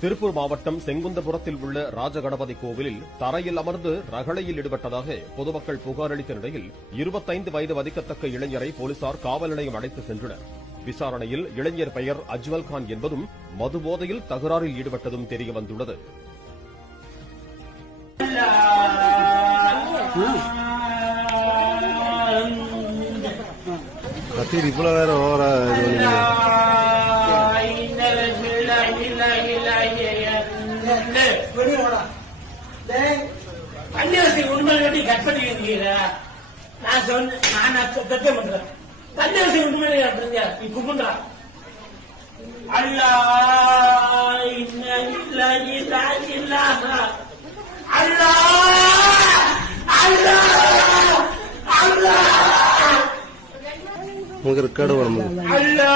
திருப்பூர் மாவட்டம் செங்குந்தபுரத்தில் உள்ள ராஜகணபதி கோவிலில் தரையில் அமர்ந்து ரகளையில் ஈடுபட்டதாக பொதுமக்கள் புகார் அளித்த நிலையில் 25 வயது மதிக்கத்தக்க இளைஞரை போலீசார் காவல் நிலையம் அழைத்து சென்றனர். விசாரணையில் இளைஞர் பெயர் அஜ்மல் கான் என்பதும் மது போதையில் தகராறில் ஈடுபட்டதும் தெரியவந்துள்ளது. இவ்வளவு வேற ஓவரா கன்னியாசி உண்மை கட் பண்ணி நான் சொன்னேன் சத்தியம் பண்றேன். கன்னியாசி உண்மை நீ கும்பிடுறா அல்லா அல்லா அல்லா அல்லா ரெக்கார்டு அல்லா